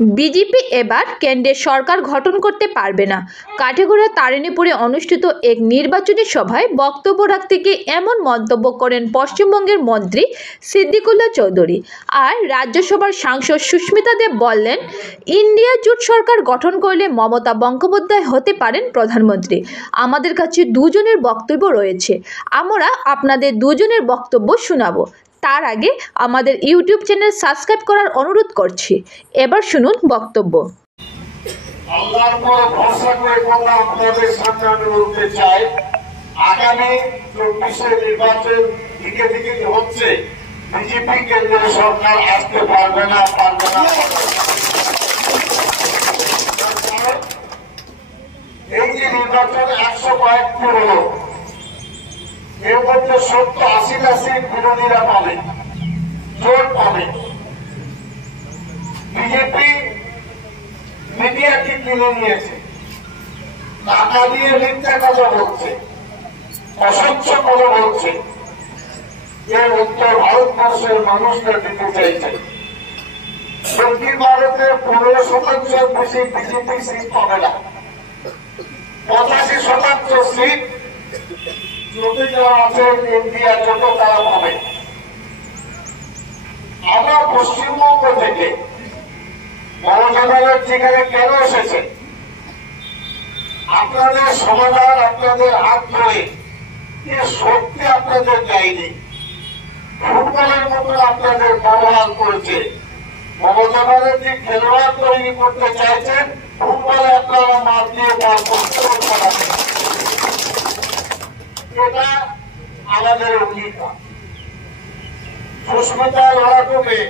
BJP এবার কেন্দ্রে সরকার গঠন করতে পারবে না। কাঠিগড়া তারিণীপুরে অনুষ্ঠিত এক নির্বাচনী সভায় বক্তব্য রাখতে গিয়ে এমন মন্তব্য করেন পশ্চিমবঙ্গের মন্ত্রী সিদ্দিকুল্লাহ চৌধুরী। আর রাজ্যসভার সাংসদ সুস্মিতা দেব বললেন, ইন্ডিয়া জোট সরকার গঠন করলে মমতা বন্দ্যোপাধ্যায় হতে পারেন প্রধানমন্ত্রী। আমাদের কাছে দুজনের বক্তব্য রয়েছে, আমরা আপনাদের দুজনের বক্তব্য শোনাবো। তার আগে আমাদের ইউটিউব চ্যানেল সাবস্ক্রাইব করার অনুরোধ করছি। এবার শুনুন বক্তব্য। আল্লাহর উপর ভরসা করে কথা আপনাদের সামনে আমি বলতে চাই, আগামী 24-এর নির্বাচন দিকে দিকে হচ্ছে, বিজেপি কেন্দ্রীয় সরকার আসতে পারবে না। এই যে নির্বাচন 100 কয়েকটি হলো, এর মধ্যে 70-80টা সিট বিরোধীরা পাবে, জোট পাবে। বিজেপি মিডিয়াকে কিনে নিয়েছে, টাকা দিয়ে মিথ্যা কথা বলছে, অস্বচ্ছ করে বলছে। এর উত্তর ভারতবর্ষের মানুষরা দিতে চাইছে। দক্ষিণ ভারতে 15% বেশি বিজেপি সিট পাবে না, 85% সিট জোটে যারা আছে ইন্ডিয়া জোটে তারা পাবে। আমরা পশ্চিমবঙ্গ থেকে মমতা ব্যানার্জি এখানে কেন এসেছেন? আপনাদের সমাধান আপনাদের হাত ধরে সত্যি আপনাদের দেয়নি, ফুটবলের মতো আপনাদের ব্যবহার করেছে। মমতা ব্যানার্জি খেলোয়াড় তৈরি করতে চাইছেন, ফুটবলে আপনারা মাঠ দিয়ে বল করতে পারবেন। এটা আমাদের অঙ্গীকার। সুস্মিতা লড়াকমে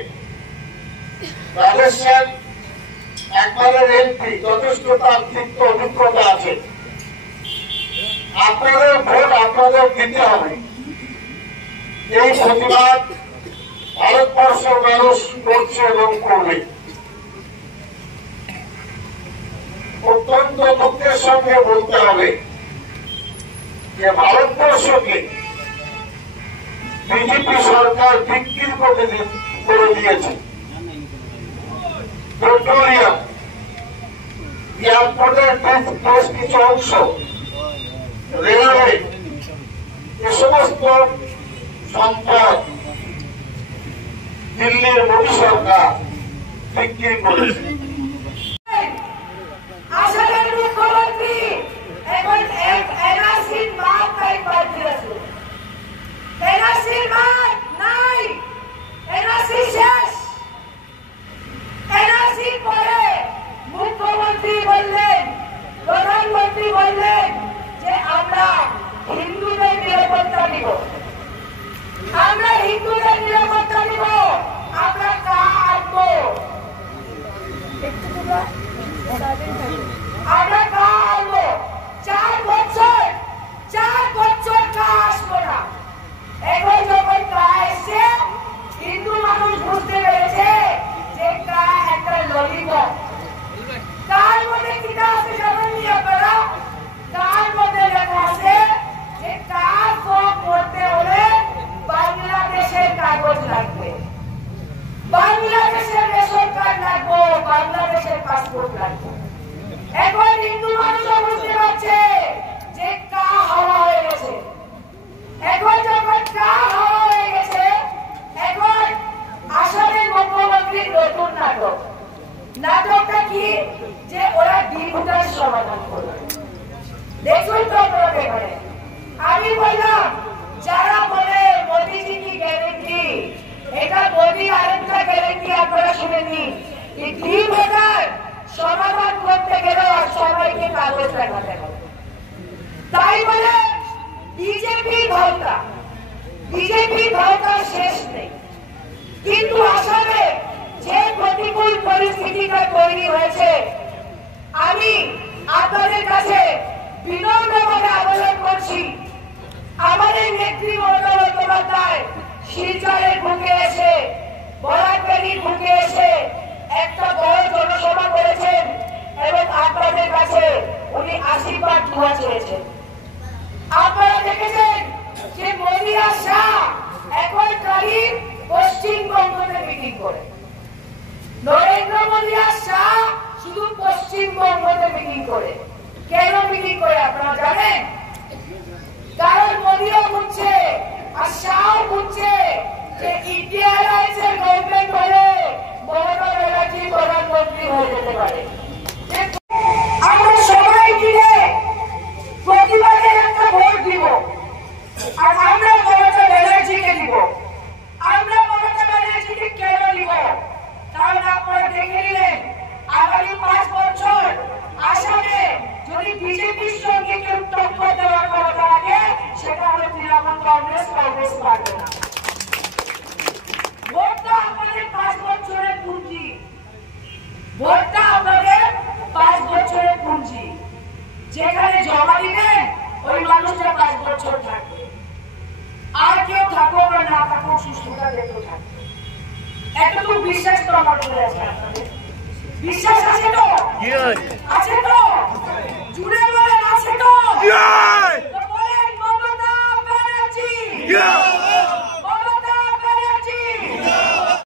রাজস্থান একবারের এমপি, যথেষ্ট তার তিক্ত অভিজ্ঞতা আছে। আপনাদের ভোট আপনাদের দিতে হবে। এই প্রতিবাদ ভারতবর্ষের মানুষ করছে এবং করবে। অত্যন্ত দুঃখের সঙ্গে বলতে হবে যে ভারতবর্ষকে বিজেপি সরকার বিক্রি করে দিয়েছে। পেট্রোলিয়াম, এয়ারপোর্টের বেশ কিছু অংশ, রেলওয়ে, এ সমস্ত সম্পদ দিল্লির মোদী সরকার বিক্রি করেছে। মুখ্যমন্ত্রী এখন এনআরসির মাঠ তাই পাঠিয়ে আছে। এনআরসির মাঠ নাই, এনআরসি শেষ। এনআরসির পরে মুখ্যমন্ত্রী বললেন, প্রধানমন্ত্রী বললেন যে আমরা হিন্দুদের নিরাপত্তা দিব, আমরা হিন্দুদের নিরাপত্তা দিব, আমরা কাটবো, আমরা কাটবো। 4 বছর আসবো না। এখন যখন এসছে, হিন্দু মানুষ বুঝতে পেরেছে যে একটা ললিপপ। তার মধ্যে কিনা আছে জানেননি আপনারা? তার মধ্যে লেখা আছে যে কাজ করতে হলে বাংলাদেশের কাগজ লাগবে, বাংলাদেশের রেশন কার্ড লাগবে, বাংলাদেশের পাসপোর্ট লাগবে। এখন হিন্দু মানুষও বুঝতে পারছে যে কা হাওয়া হয়ে গেছে। এখন যখন কা হাওয়া হয়ে গেছে, এখন আসামের মুখ্যমন্ত্রীর নতুন নাটকটা কি? যে ওরা ডিভোটার সমাধান করবে। দেখুন তো আপনারা এখানে আমি বললাম, যারা বলে মোদীজি কি গ্যারেন্টি, এটা মোদী আরেকটা গ্যারেন্টি আপনারা শুনেননি। ডিভোটার সমাধান করতে গেলে সবাইকে কাগজ দেখাতে হবে। তাই বলে বিজেপি ভাওতা শেষ নেই। কিন্তু আসামে যে প্রতিকূল পরিস্থিতিটা তৈরি হয়েছে, আমি আপনাদের কাছে বিনম্রভাবে আবেদন করছি, আমাদের নেত্রী মমতা বন্দ্যোপাধ্যায় শিলচরের বুকে এসে, বরাকবেরির বুকে এসে একটা বড় জনসভা করেছেন এবং আপনাদের কাছে উনি আশীর্বাদ দোয়া চেয়েছেন। আপনারা দেখেছেন যে মোদী আর শাহ এখন পশ্চিমবঙ্গতে মিটিং করে নরেন্দ্র মোদী আর শাহ শুধু পশ্চিমবঙ্গতে মিটিং করে। কেন মিটিং করে আপনারা জানেন? কারণ মোদীও বুঝছে আর শাহ বুঝছে যে ইন্ডিয়া এয়ারলাইন্সের গভর্নমেন্ট হলে মমতা ব্যানার্জি প্রধানমন্ত্রী হয়ে যেতে পারে। আমরা সবাই মিলে প্রতিবাদে একটা ভোট দিব, আর আমরা মমতা ব্যানার্জিকে দিব। আমরা মমতা ব্যানার্জিকে কেন দিব? কারণ আপনারা দেখে নিলেন আগামী 5 বছর আসামে যদি বিজেপির সঙ্গে কেউ টক্কর দেওয়ার ক্ষমতা রাখে, সেটা হলো তৃণমূল কংগ্রেস। কংগ্রেস পারবে না। ভোটটা আপনাদের 5 বছরের পুঁজি, ভোটটা আপনাদের 5 বছরের পুঁজি। যেখানে জমা দিবেন ওই মানুষটা 5 বছর থাকবে, আর কেউ থাকুক বা না থাকুক সুস্থতা দেখতে থাকবে। এতটুকু বিশ্বাস তো আমার উপরে আছে। বিশ্বাস আছে তো? আছে তো? জুড়ে বলেন আছে তো?